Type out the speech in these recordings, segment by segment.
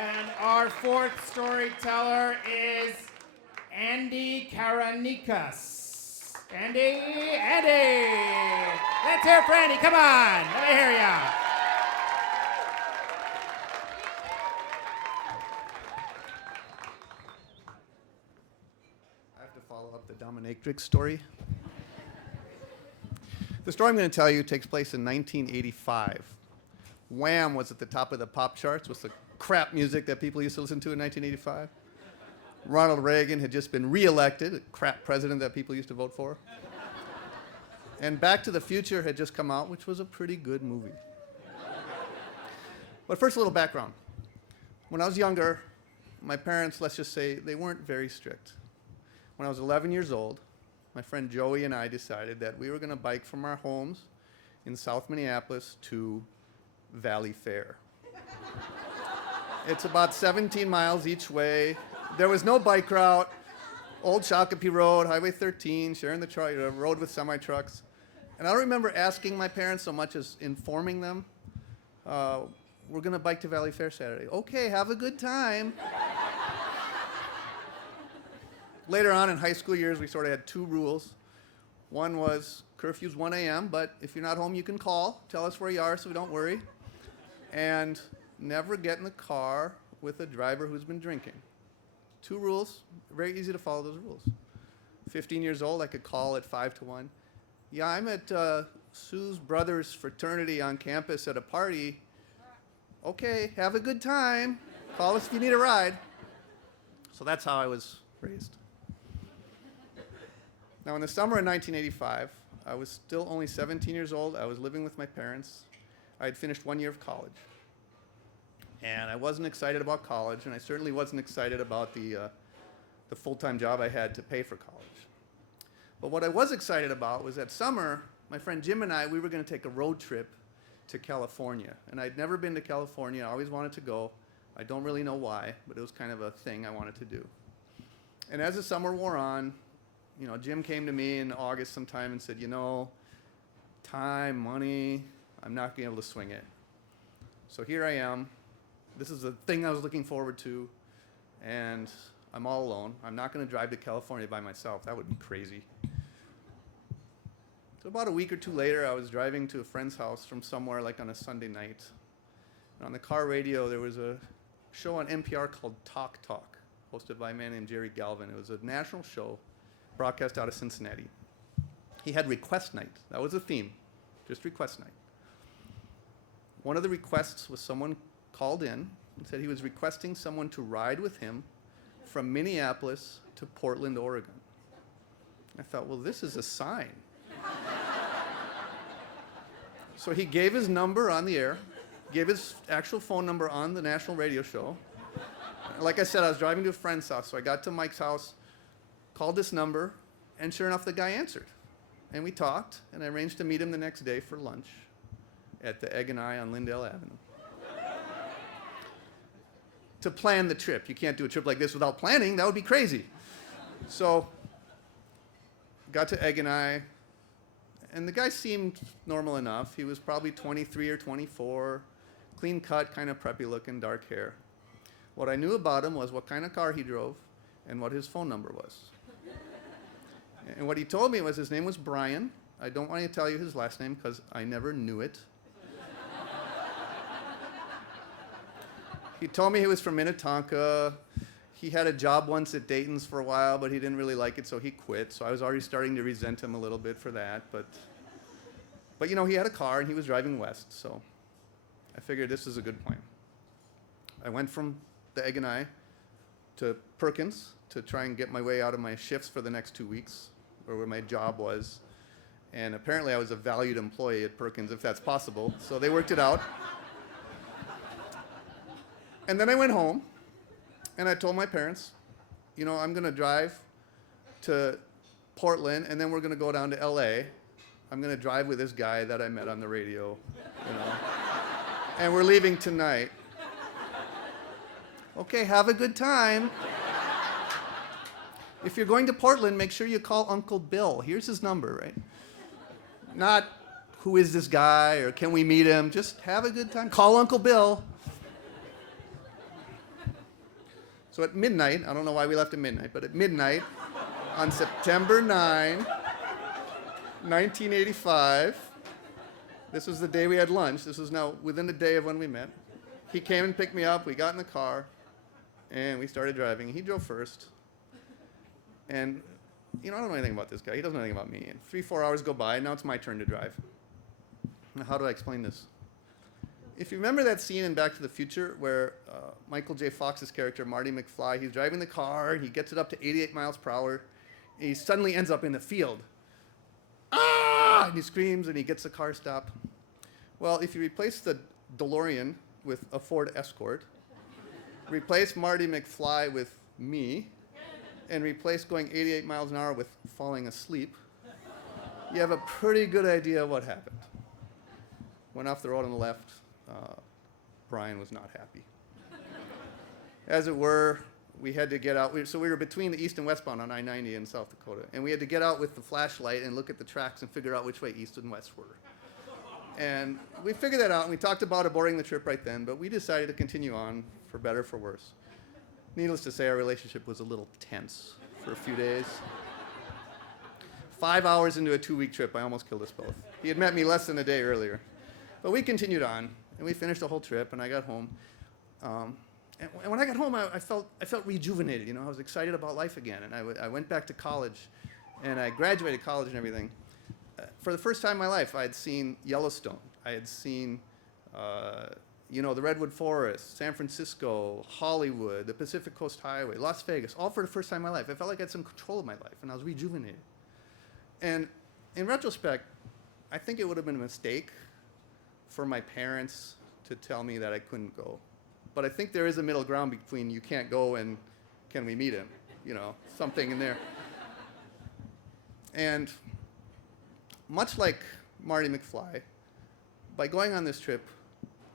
And our fourth storyteller is Andy Karanikas. Andy. Let's hear it for Andy. Come on. Let me hear ya. I have to follow up the dominatrix story. The story I'm going to tell you takes place in 1985. Wham was at the top of the pop charts with the crap music that people used to listen to in 1985. Ronald Reagan had just been reelected, a crap president that people used to vote for. And Back to the Future had just come out, which was a pretty good movie. But first, a little background. When I was younger, my parents, let's just say, they weren't very strict. When I was 11 years old, my friend Joey and I decided that we were going to bike from our homes in South Minneapolis to Valley Fair. It's about 17 miles each way. There was no bike route. Old Shakopee Road, Highway 13, sharing the road with semi-trucks. And I don't remember asking my parents so much as informing them, we're going to bike to Valley Fair Saturday. Okay, have a good time. Later on in high school years, we sort of had two rules. One was curfew's 1 a.m., but if you're not home, you can call. Tell us where you are so we don't worry. And never get in the car with a driver who's been drinking. Two rules, very easy to follow those rules. 15 years old, I could call at 5 to 1. Yeah, I'm at Sue's brother's fraternity on campus at a party. Okay, have a good time. Call us if you need a ride. So that's how I was raised. Now, in the summer of 1985, I was still only 17 years old. I was living with my parents. I had finished 1 year of college. And I wasn't excited about college, and I certainly wasn't excited about the full-time job I had to pay for college. But what I was excited about was that summer, my friend Jim and I, we were going to take a road trip to California. And I'd never been to California. I always wanted to go. I don't really know why, but it was kind of a thing I wanted to do. And as the summer wore on, Jim came to me in August sometime and said, time, money, I'm not going to be able to swing it. So here I am. This is the thing I was looking forward to, and I'm all alone. I'm not going to drive to California by myself. That would be crazy. So about a week or two later, I was driving to a friend's house from somewhere like on a Sunday night. And on the car radio, there was a show on NPR called Talk Talk, hosted by a man named Jerry Galvin. It was a national show broadcast out of Cincinnati. He had request night. That was the theme, just request night. One of the requests was someone called in and said he was requesting someone to ride with him from Minneapolis to Portland, Oregon. I thought, well, this is a sign. So he gave his number on the air, gave his actual phone number on the national radio show. Like I said, I was driving to a friend's house, so I got to Mike's house, called this number, and sure enough, the guy answered. And we talked, and I arranged to meet him the next day for lunch at the Egg and I on Lindale Avenue. To plan the trip. You can't do a trip like this without planning. That would be crazy. So, got to Egg and I, and the guy seemed normal enough. He was probably 23 or 24, clean cut, kind of preppy looking, dark hair. What I knew about him was what kind of car he drove and what his phone number was. And what he told me was his name was Brian. I don't want to tell you his last name because I never knew it. He told me he was from Minnetonka. He had a job once at Dayton's for a while, but he didn't really like it, so he quit. So I was already starting to resent him a little bit for that. But he had a car, and he was driving west, so I figured this is a good plan. I went from the Egg and I to Perkins to try and get my way out of my shifts for the next 2 weeks, or where my job was. And apparently I was a valued employee at Perkins, if that's possible, so they worked it out. And then I went home, and I told my parents, I'm going to drive to Portland, and then we're going to go down to L.A. I'm going to drive with this guy that I met on the radio, and we're leaving tonight. Okay, have a good time. If you're going to Portland, make sure you call Uncle Bill. Here's his number, right? Not, who is this guy, or can we meet him? Just have a good time. Call Uncle Bill. So at midnight, I don't know why we left at midnight, but at midnight on September 9, 1985, this was the day we had lunch. This was now within a day of when we met. He came and picked me up. We got in the car, and we started driving. He drove first. And, I don't know anything about this guy. He doesn't know anything about me. And 3-4 hours go by, and now it's my turn to drive. Now, how do I explain this? If you remember that scene in Back to the Future where Michael J. Fox's character, Marty McFly, he's driving the car, he gets it up to 88 miles per hour, and he suddenly ends up in the field. Ah! And he screams, and he gets the car stopped. Well, if you replace the DeLorean with a Ford Escort, replace Marty McFly with me, and replace going 88 miles an hour with falling asleep, you have a pretty good idea of what happened. Went off the road on the left. Brian was not happy. As it were, we had to get out. So we were between the east and westbound on I-90 in South Dakota. And we had to get out with the flashlight and look at the tracks and figure out which way east and west were. And we figured that out, and we talked about aborting the trip right then, but we decided to continue on, for better, for worse. Needless to say, our relationship was a little tense for a few days. 5 hours into a 2-week trip, I almost killed us both. He had met me less than a day earlier. But we continued on, and we finished the whole trip, and I got home. And when I got home, I felt rejuvenated. I was excited about life again, and I went back to college, and I graduated college and everything. For the first time in my life, I had seen Yellowstone. I had seen, the Redwood Forest, San Francisco, Hollywood, the Pacific Coast Highway, Las Vegas, all for the first time in my life. I felt like I had some control of my life, and I was rejuvenated. And in retrospect, I think it would have been a mistake for my parents to tell me that I couldn't go. But I think there is a middle ground between you can't go and can we meet him? Something in there. And much like Marty McFly, by going on this trip,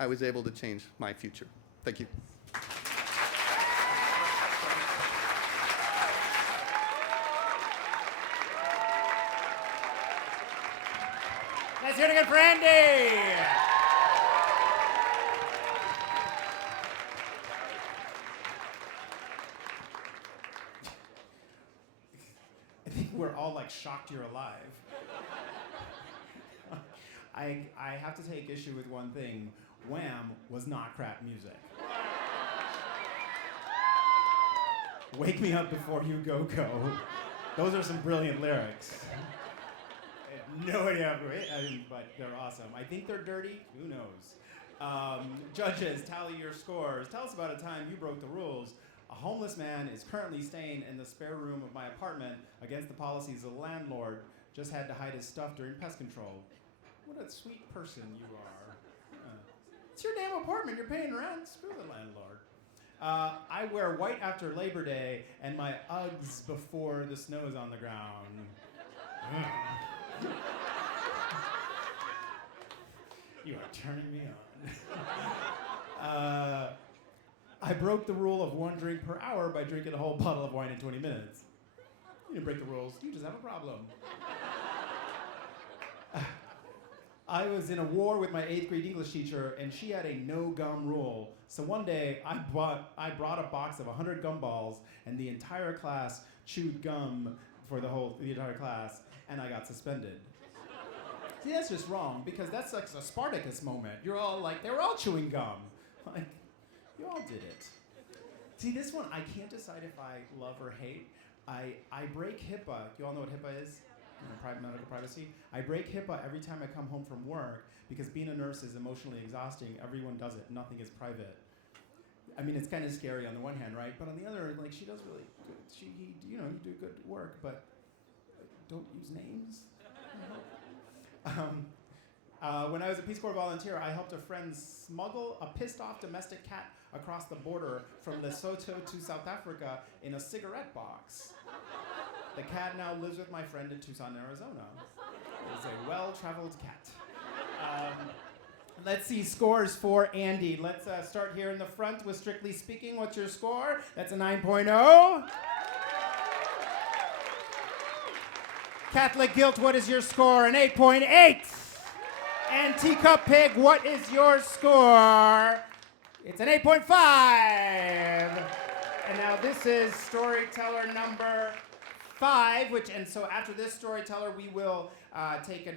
I was able to change my future. Thank you. Let's hear it again for Andy. I think we're all shocked you're alive. I have to take issue with one thing. Wham was not crap music. Wake me up before you go. Those are some brilliant lyrics. I have no idea but they're awesome. I think they're dirty. Who knows? Judges, tally your scores. Tell us about a time you broke the rules. A homeless man is currently staying in the spare room of my apartment against the policies of the landlord. Just had to hide his stuff during pest control. What a sweet person you are. It's your damn apartment. You're paying rent. Screw the landlord. I wear white after Labor Day and my Uggs before the snow's on the ground. You are turning me on. I broke the rule of 1 drink per hour by drinking a whole bottle of wine in 20 minutes. You didn't break the rules. You just have a problem. I was in a war with my 8th grade English teacher, and she had a no gum rule. So one day, I brought a box of 100 gumballs, and the entire class chewed gum for the entire class, and I got suspended. See, that's just wrong, because that's like a Spartacus moment. You're all like, they were all chewing gum. Like, you all did it. See, this one, I can't decide if I love or hate. I break HIPAA. You all know what HIPAA is? Private medical privacy. I break HIPAA every time I come home from work because being a nurse is emotionally exhausting. Everyone does it. Nothing is private. I mean, it's kind of scary on the one hand, right? But on the other, she does really good. You do good work, but don't use names. When I was a Peace Corps volunteer, I helped a friend smuggle a pissed-off domestic cat across the border from Lesotho to South Africa in a cigarette box. The cat now lives with my friend in Tucson, Arizona. It's a well-traveled cat. Let's see scores for Andy. Let's start here in the front with Strictly Speaking. What's your score? That's a 9.0. Catholic Guilt, what is your score? An 8.8. And Teacup Pig, what is your score? It's an 8.5. And now this is storyteller number 5, and so after this storyteller, we will take an